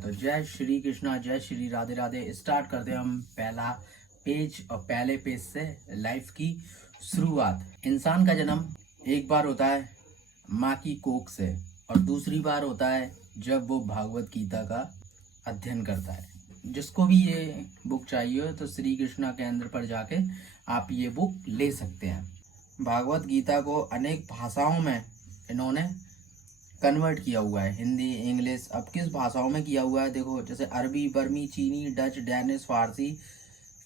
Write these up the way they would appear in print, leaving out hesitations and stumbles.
तो जय श्री कृष्णा, जय श्री राधे राधे। स्टार्ट करते हैं हम पहला पेज और पहले पेज से लाइफ की शुरुआत। इंसान का जन्म एक बार होता है माँ की कोख से और दूसरी बार होता है जब वो भागवत गीता का अध्ययन करता है। जिसको भी ये बुक चाहिए हो तो श्री कृष्णा केंद्र पर जाके आप ये बुक ले सकते हैं। भागवत गीता को अनेक भाषाओं में इन्होंने कन्वर्ट किया हुआ है, हिंदी, इंग्लिश। अब किस भाषाओं में किया हुआ है देखो, जैसे अरबी, बर्मी, चीनी, डच, डेनिश, फारसी,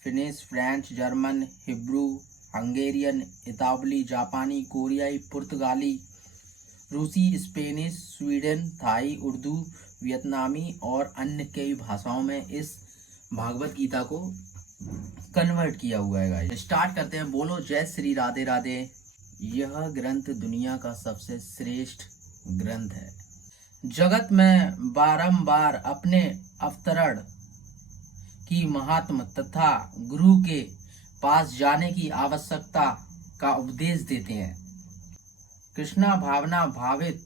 Finnish, French, German, Hebrew, Hungarian, इतावली, जापानी, कोरियाई, पुर्तगाली, रूसी, स्पेनिश, स्वीडन, थाई, उर्दू, वियतनामी और अन्य कई भाषाओं में इस भागवत गीता को कन्वर्ट किया हुआ है गाइस। स्टार्ट करते हैं। बोलो जय श्री राधे राधे। यह ग्रंथ दुनिया का सबसे श्रेष्ठ ग्रंथ है। जगत में बारंबार अपने अवतरण की महात्म तथा गुरु के पास जाने की आवश्यकता का उपदेश देते हैं। कृष्णा भावना भावित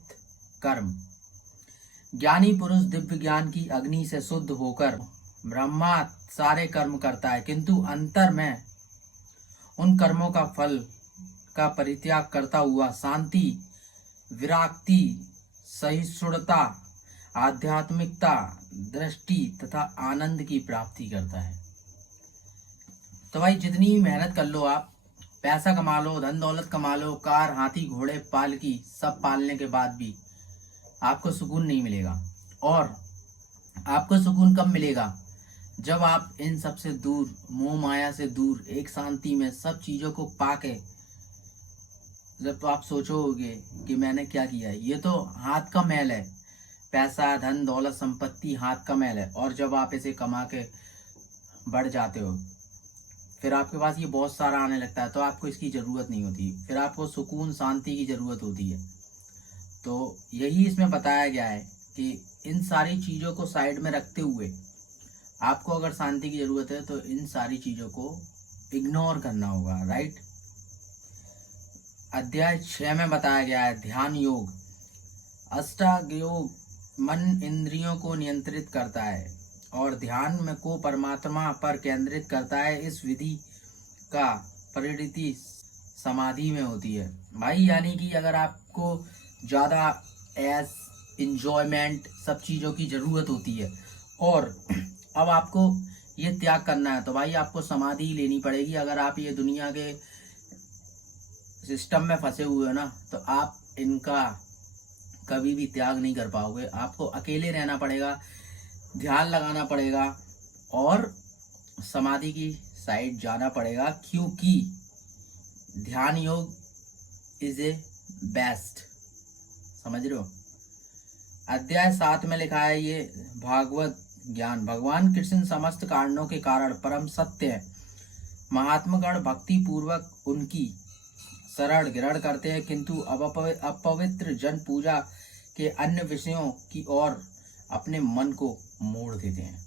कर्म। ज्ञानी पुरुष दिव्य ज्ञान की अग्नि से शुद्ध होकर ब्रह्मा सारे कर्म करता है, किंतु अंतर में उन कर्मों का फल का परित्याग करता हुआ शांति, विराक्ति, सहिष्णुता, आध्यात्मिकता, दृष्टि तथा आनंद की प्राप्ति करता है। तो भाई जितनी मेहनत कर लो, आप पैसा कमा लो, धन दौलत कमा लो, कार, हाथी, घोड़े, पालकी सब पालने के बाद भी आपको सुकून नहीं मिलेगा। और आपको सुकून कब मिलेगा? जब आप इन सब से दूर, मोह माया से दूर, एक शांति में सब चीजों को पाके जब आप सोचोगे कि मैंने क्या किया है। ये तो हाथ का मैल है, पैसा, धन, दौलत, संपत्ति हाथ का मैल है। और जब आप इसे कमा के बढ़ जाते हो, फिर आपके पास ये बहुत सारा आने लगता है, तो आपको इसकी जरूरत नहीं होती। फिर आपको सुकून, शांति की जरूरत होती है। तो यही इसमें बताया गया है कि इन सारी चीजों को साइड में रखते हुए आपको अगर शांति की जरूरत है तो इन सारी चीजों को इग्नोर करना होगा, राइट। अध्याय 6 में बताया गया है ध्यान योग। अष्टांग योग मन इंद्रियों को नियंत्रित करता है और ध्यान में को परमात्मा पर केंद्रित करता है। इस विधि का परिणति समाधि में होती है भाई। यानी कि अगर आपको ज़्यादा एस इंजॉयमेंट सब चीज़ों की ज़रूरत होती है और अब आपको ये त्याग करना है, तो भाई आपको समाधि लेनी पड़ेगी। अगर आप ये दुनिया के सिस्टम में फंसे हुए हो ना, तो आप इनका कभी भी त्याग नहीं कर पाओगे। आपको अकेले रहना पड़ेगा, ध्यान लगाना पड़ेगा और समाधि की साइड जाना पड़ेगा, क्योंकि ध्यान योग इज ए बेस्ट। समझ रहे हो? अध्याय 7 में लिखा है ये भागवत ज्ञान। भगवान कृष्ण समस्त कारणों के कारण परम सत्य है। महात्मगण भक्ति पूर्वक उनकी शरण ग्रहण करते हैं, किंतु अपवित्र जन पूजा के अन्य विषयों की ओर अपने मन को मोड़ देते हैं।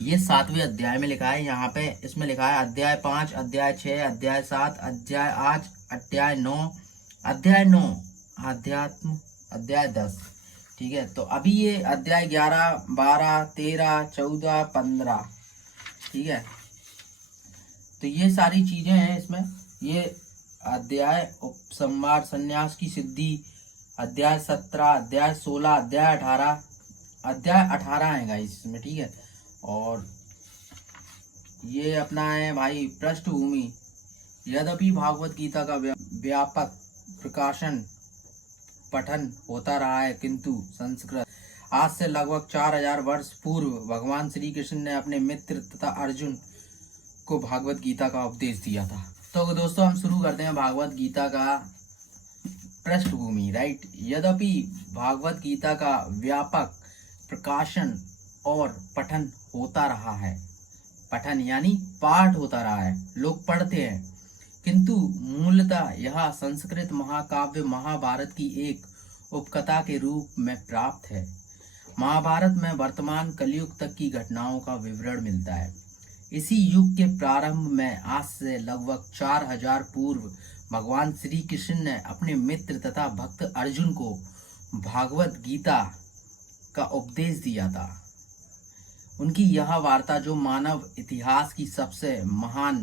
ये 7वें अध्याय में लिखा है। यहाँ पे इसमें लिखा है अध्याय 5, अध्याय 6, अध्याय 7, अध्याय 8, अध्याय 9, अध्याय 9 अध्यात्म, अध्याय 10। ठीक है, तो अभी ये अध्याय 11, 12, 13, 14, 15। ठीक है, तो ये सारी चीजें हैं इसमें। ये अध्याय उपसंहार, संन्यास की सिद्धि, अध्याय 17, अध्याय 16, अध्याय 18, अध्याय 18 है गाइस इसमें। ठीक है, और ये अपना है भाई पृष्ठभूमि। यद्यपि भागवत गीता का व्यापक प्रकाशन पठन होता रहा है, किंतु संस्कृत आज से लगभग 4000 वर्ष पूर्व भगवान श्री कृष्ण ने अपने मित्र तथा अर्जुन को भागवत गीता का उपदेश दिया था। तो दोस्तों हम शुरू करते हैं भागवत गीता का पृष्ठभूमि, राइट। यद्यपि भागवत गीता का व्यापक प्रकाशन और पठन होता रहा है, पठन यानी पाठ होता रहा है, लोग पढ़ते हैं, किंतु मूलतः यह संस्कृत महाकाव्य महाभारत की एक उपकथा के रूप में प्राप्त है। महाभारत में वर्तमान कलयुग तक की घटनाओं का विवरण मिलता है। इसी युग के प्रारंभ में आज से लगभग 4000 पूर्व भगवान श्री कृष्ण ने अपने मित्र तथा भक्त अर्जुन को भागवत गीता का उपदेश दिया था। उनकी यह वार्ता जो मानव इतिहास की सबसे महान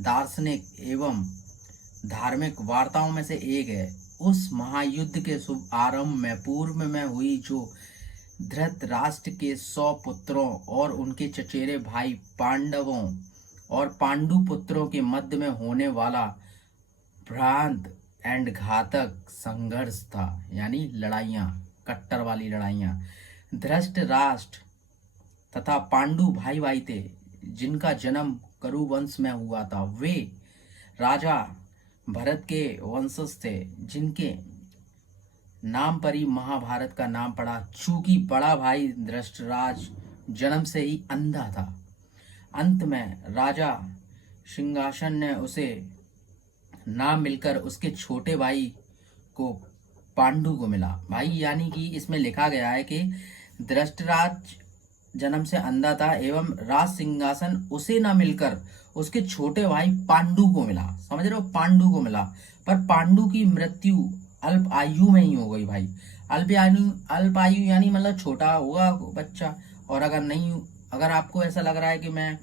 दार्शनिक एवं धार्मिक वार्ताओं में से एक है। उस महायुद्ध के शुभ आरंभ में पूर्व में हुई जो धृतराष्ट्र के 100 पुत्रों और उनके चचेरे भाई पांडवों और पांडु पुत्रों के मध्य में होने वाला भ्रांत एंड घातक संघर्ष था, यानी लड़ाइयाँ, कट्टर वाली लड़ाइयाँ। धृतराष्ट्र तथा पांडु भाई भाई थे जिनका जन्म करु वंश में हुआ था। वे राजा भरत के वंशज थे जिनके नाम पर ही महाभारत का नाम पड़ा। चूंकि बड़ा भाई धृतराज जन्म से ही अंधा था, अंत में राजा सिंहासन ने उसे नाम मिलकर उसके छोटे भाई को पांडु को मिला। भाई यानी कि इसमें लिखा गया है कि धृतराज जन्म से अंधा था एवं राज सिंहासन उसे ना मिलकर उसके छोटे भाई पांडु को मिला। समझ रहे हो, पांडु को मिला। पर पांडु की मृत्यु अल्प आयु में ही हो गई भाई। अल्प आयु यानी मतलब छोटा हुआ बच्चा। और अगर आपको ऐसा लग रहा है कि मैं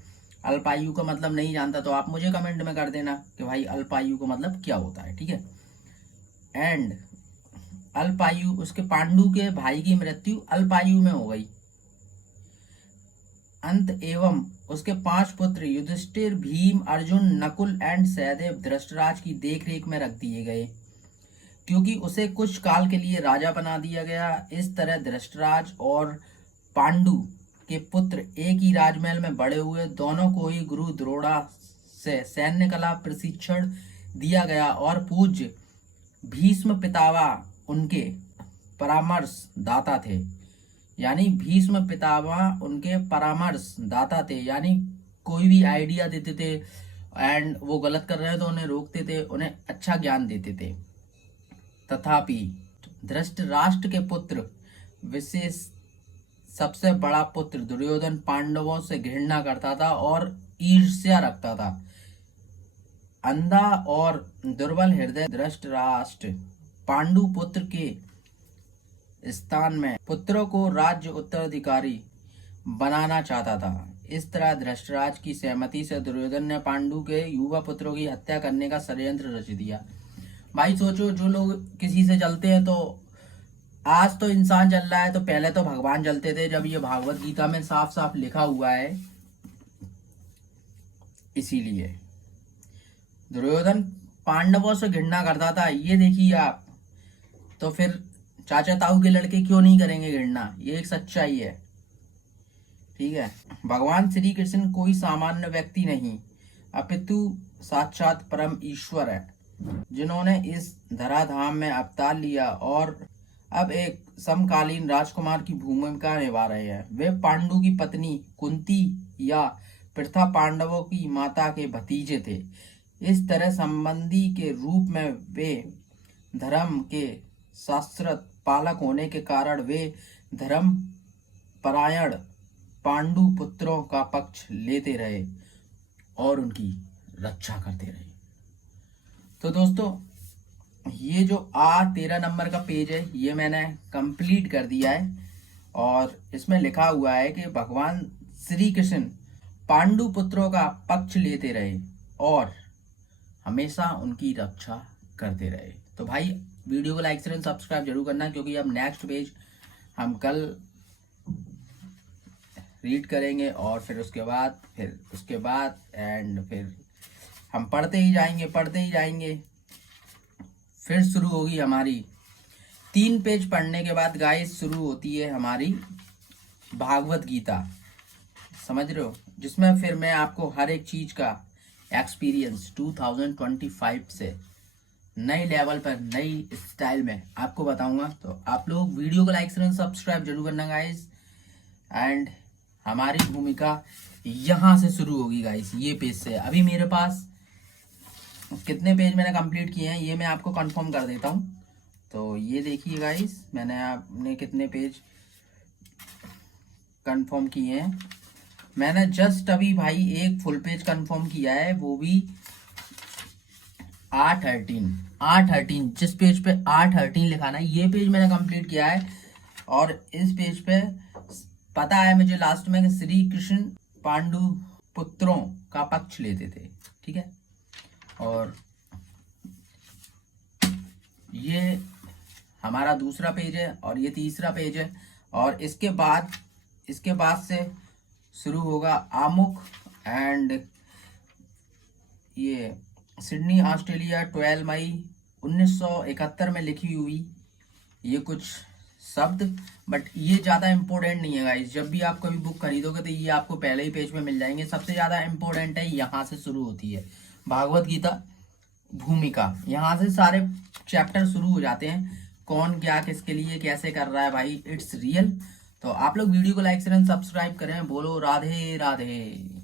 अल्प आयु का मतलब नहीं जानता तो आप मुझे कमेंट में कर देना कि भाई अल्प आयु का मतलब क्या होता है, ठीक है। एंड अल्प आयु, उसके पांडु के भाई की मृत्यु अल्प आयु में हो गई। अंत एवं उसके 5 पुत्र युधिष्ठिर, भीम, अर्जुन, नकुल एंड सहदेव धृतराज की देखरेख में रख दिए गए क्योंकि उसे कुछ काल के लिए राजा बना दिया गया। इस तरह धृतराज और पांडु के पुत्र एक ही राजमहल में बड़े हुए। दोनों को ही गुरु द्रोणा से सैन्य कला प्रशिक्षण दिया गया और पूज्य भीष्म पितामह उनके परामर्श दाता थे। यानी भीष्म पितामह उनके परामर्श दाता थे, यानी कोई भी आइडिया देते थे एंड वो गलत कर रहे हैं तो उन्हें रोकते थे, उन्हें अच्छा ज्ञान देते थे। तथापि धृतराष्ट्र के पुत्र विशेष सबसे बड़ा पुत्र दुर्योधन पांडवों से घृणा करता था और ईर्ष्या रखता था। अंधा और दुर्बल हृदय धृतराष्ट्र पांडु पुत्र के स्थान में पुत्रों को राज्य उत्तराधिकारी बनाना चाहता था। इस तरह धृतराज की सहमति से दुर्योधन ने पांडु के युवा पुत्रों की हत्या करने का षड्यंत्र रच दिया। भाई सोचो, जो लोग किसी से जलते हैं तो आज तो इंसान जल रहा है तो पहले तो भगवान जलते थे, जब ये भागवत गीता में साफ साफ लिखा हुआ है। इसीलिए दुर्योधन पांडवों से घृणा करता था, ये देखिए आप। तो फिर चाचा ताऊ के लड़के क्यों नहीं करेंगे घृणा, ये एक सच्चाई है, ठीक है। भगवान श्री कृष्ण कोई सामान्य व्यक्ति नहीं अपितु साक्षात परम ईश्वर है जिन्होंने इस धराधाम में अवतार लिया और अब एक समकालीन राजकुमार की भूमिका निभा रहे हैं। वे पांडु की पत्नी कुंती या प्रथा पांडवों की माता के भतीजे थे। इस तरह संबंधी के रूप में वे धर्म के शास्त्रत पालक होने के कारण वे धर्म परायण पांडु पुत्रों का पक्ष लेते रहे और उनकी रक्षा करते रहे। तो दोस्तों, ये जो 13 नंबर का पेज है ये मैंने कंप्लीट कर दिया है और इसमें लिखा हुआ है कि भगवान श्री कृष्ण पांडु पुत्रों का पक्ष लेते रहे और हमेशा उनकी रक्षा करते रहे। तो भाई वीडियो को लाइक शेयर सब्सक्राइब जरूर करना, क्योंकि अब नेक्स्ट पेज हम कल रीड करेंगे और फिर उसके बाद एंड फिर हम पढ़ते ही जाएंगे। फिर शुरू होगी हमारी 3 पेज पढ़ने के बाद गाइस शुरू होती है हमारी भागवत गीता, समझ रहे हो, जिसमें फिर मैं आपको हर एक चीज का एक्सपीरियंस 2025 से नए लेवल पर नई स्टाइल में आपको बताऊंगा। तो आप लोग वीडियो को लाइक शेयर सब्सक्राइब जरूर करना गाइस। एंड हमारी भूमिका यहाँ से शुरू होगी गाइस, ये पेज से। अभी मेरे पास कितने पेज मैंने कंप्लीट किए हैं ये मैं आपको कंफर्म कर देता हूँ। तो ये देखिए गाइस, मैंने आपने कितने पेज कंफर्म किए हैं। मैंने जस्ट अभी भाई एक फुल पेज कंफर्म किया है, वो भी R13 जिस पेज पे R13 लिखा ना, ये पेज मैंने कंप्लीट किया है। और इस पेज पे पता है मुझे लास्ट में कि श्री कृष्ण पांडु पुत्रों का पक्ष लेते थे, ठीक है। और ये हमारा दूसरा पेज है और ये तीसरा पेज है। और इसके बाद से शुरू होगा आमुख एंड ये सिडनी ऑस्ट्रेलिया 12 मई 1971 में लिखी हुई ये कुछ शब्द, बट ये ज़्यादा इम्पोर्टेंट नहीं है गाइस। जब भी आप कभी बुक खरीदोगे तो ये आपको पहले ही पेज में मिल जाएंगे। सबसे ज़्यादा इम्पोर्टेंट है, यहाँ से शुरू होती है भागवत गीता भूमिका। यहाँ से सारे चैप्टर शुरू हो जाते हैं, कौन क्या किसके लिए कैसे कर रहा है भाई, इट्स रियल। तो आप लोग वीडियो को लाइक शेयर एंड सब्सक्राइब करें। बोलो राधे राधे।